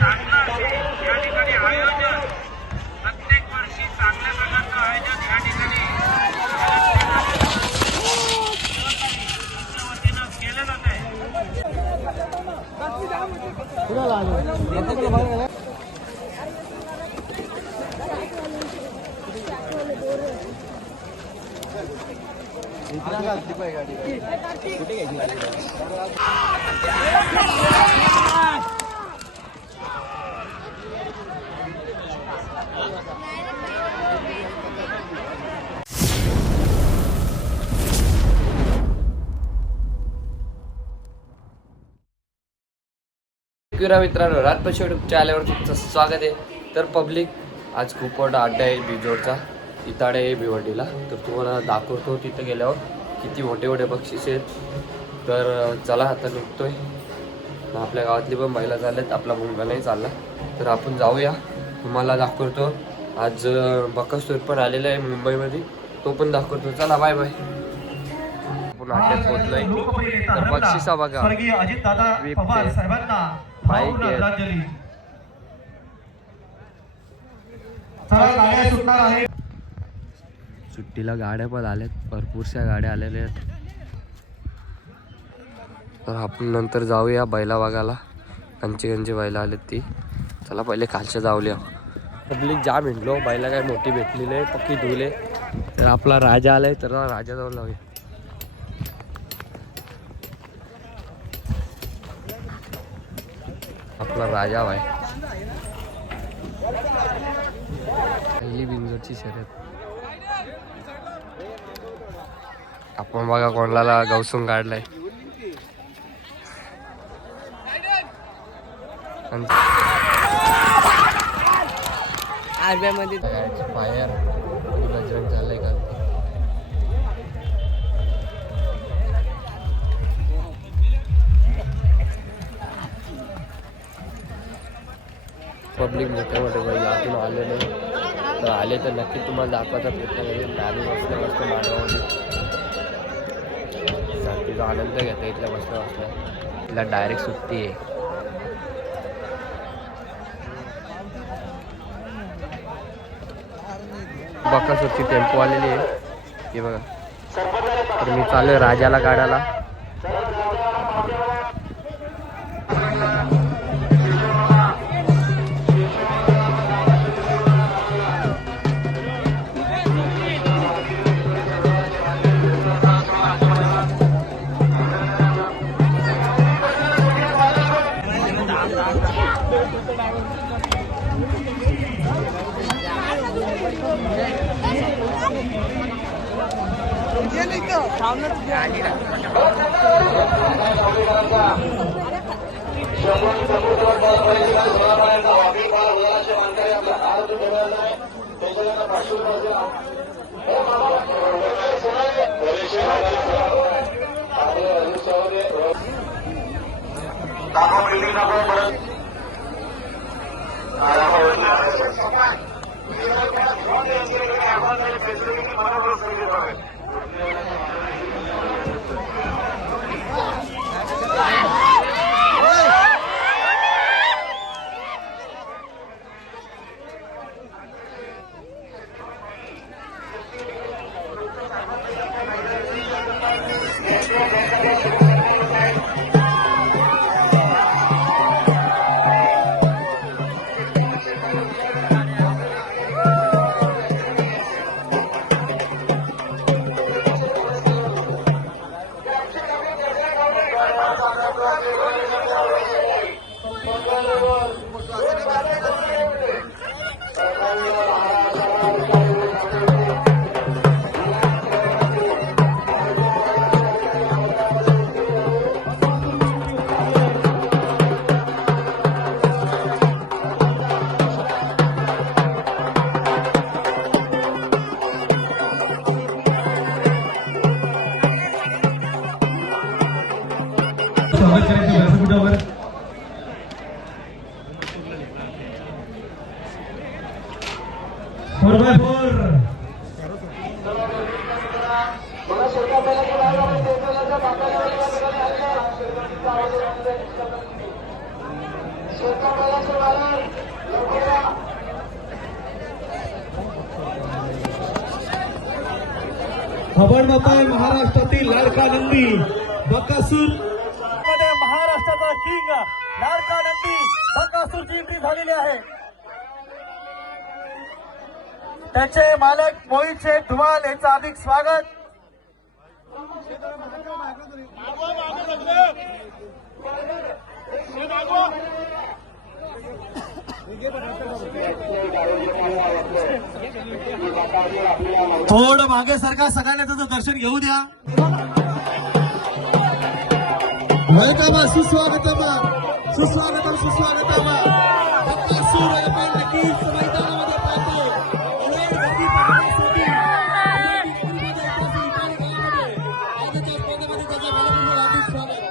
चांगलं असेल या ठिकाणी आयोजन प्रत्येक वर्षी चांगल्या प्रकारचं आयोजन या ठिकाणी वतीनं केलं जात आहे. मित्रांनो, रातपशी युट्यूब चॅनलवर तुमचं स्वागत आहे. तर पब्लिक आज खूप मोठा अड्डा आहे बिजोडचा, इताडे आहे भिवंडीला. तर तुम्हाला दाखवतो तिथं गेल्यावर किती मोठे मोठे बक्षीस आहेत. तर चला आता निघतोय. आपल्या गावातली पण महिला चालल्यात, आपला मुलगा नाही चालला. तर आपण जाऊया, तुम्हाला दाखवतो. आज बकासूर पण आलेला आहे मुंबईमध्ये, तो पण दाखवतो. चला बाय बाय. आपण अड्ड्यात पोहोचलोय. तर बक्षिसा बघा, बाईक सुट्टीला गाड्या पण आल्यात, भरपूरशा गाड्या आलेल्या आहेत. तर आपण नंतर जाऊया बैला बघायला. कंची बैला आलेत ती. चला पहिले खालच्या जाऊया. पब्लिक जाम हिंडलो, बैला काय मोठी भेटलेली आहे, पक्की धुले. तर आपला राजा आलाय, तर राजा जाऊन लावूया. आपला राजा भाई, पहिली बिंजोरची शर्यत. आपण बघा कोणाला गवसून काढलाय. आरब्यामध्ये फायर बजरंग झालंय का. पब्लिक मोठे मोठे बैल आतून आलेले, तर आले तर नक्की तुम्हाला दाखवायचा प्रयत्न करेल. गाडी बसल्या बसल्या मार्गामध्ये तिचा आनंद घेता इथल्या बसल्या बसल्या. तिला डायरेक्ट सुट्टी आहे. बकासूरची टेम्पो आलेली आहे हे बघा. तर मी चालू राजाला काढायला. शेतकऱ्याला खबर बापाय महाराष्ट्रातील लाडका नंदी बकासूर मध्ये महाराष्ट्राचा किंग लाडका नंदी बकासूरची एंट्री झालेली आहे. त्याचे मालक मोहित शेठ धुमाल यांचं हार्दिक स्वागत. थोडं मागे सरका, सगळ्यांना त्याचं दर्शन घेऊ द्या. वेलकम, सुस्वागतम सुस्वागतम सुस्वागतम. बकासूर आपण नक्कीच मैदानामध्ये पाहतो. उमेद गती पाहण्यासाठी आजच्या स्पर्धेमध्ये त्याचं मनपूर्वक हार्दिक स्वागत.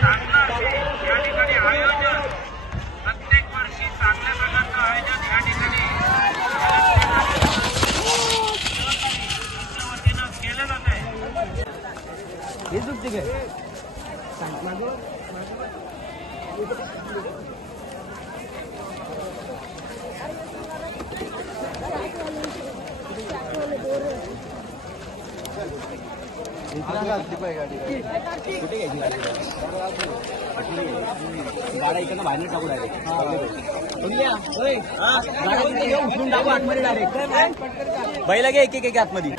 चांगलं असे या ठिकाणी आयोजन, प्रत्येक वर्षी चांगल्या प्रकारचं आयोजन या ठिकाणी तुमच्या वतीनं केलं जात आहे. गाड्या इकडनं बाहेर टाकू डायरेक्ट. उचलून टाकू आतमध्ये डायरेक्ट. बैला घे एक एक आतमध्ये.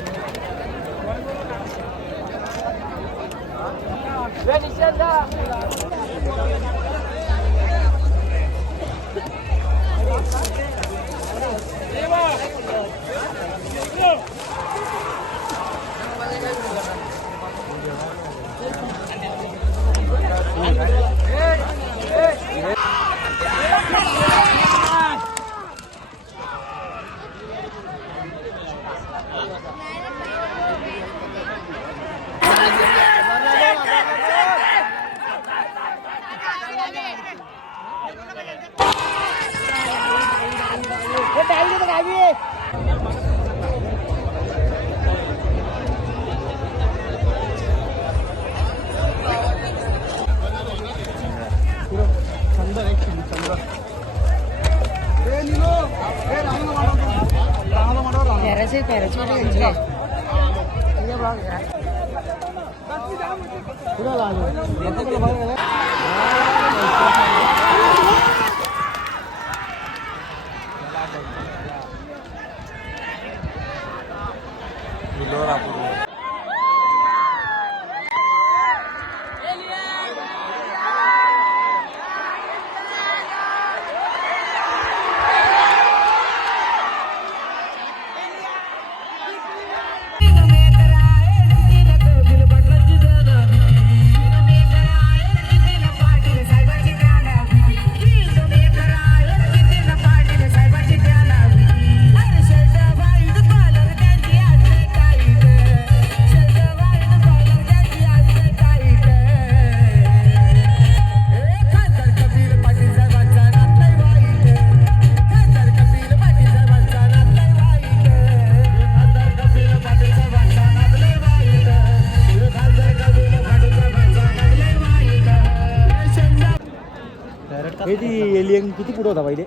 एलियन किती पुढे होता पहिले?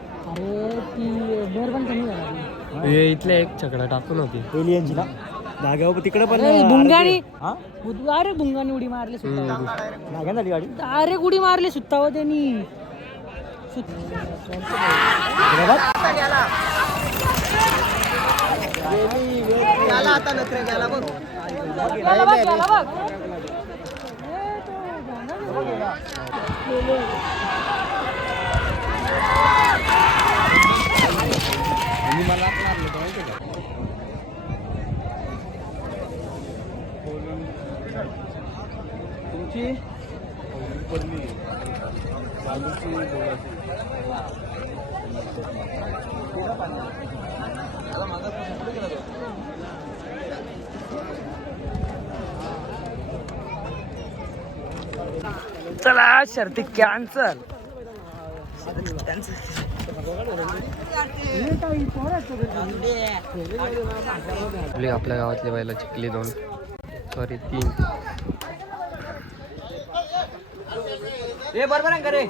इथले एक छकडा टाकून होती एलियनची ना धाग्यावर तिकडे पण भुंगाणी अरे भुंगाणी उडी मारली सुत्ता धाग्या झाली गाडी. अरे उडी मारली सुत्ताव त्यांनी आता नखरे गेला बघ. तुमची चला शर्ती कॅन्सल. आपल्या गावातली बैला चिखली 2 सॉरी 3. बरोबर आहे का रे?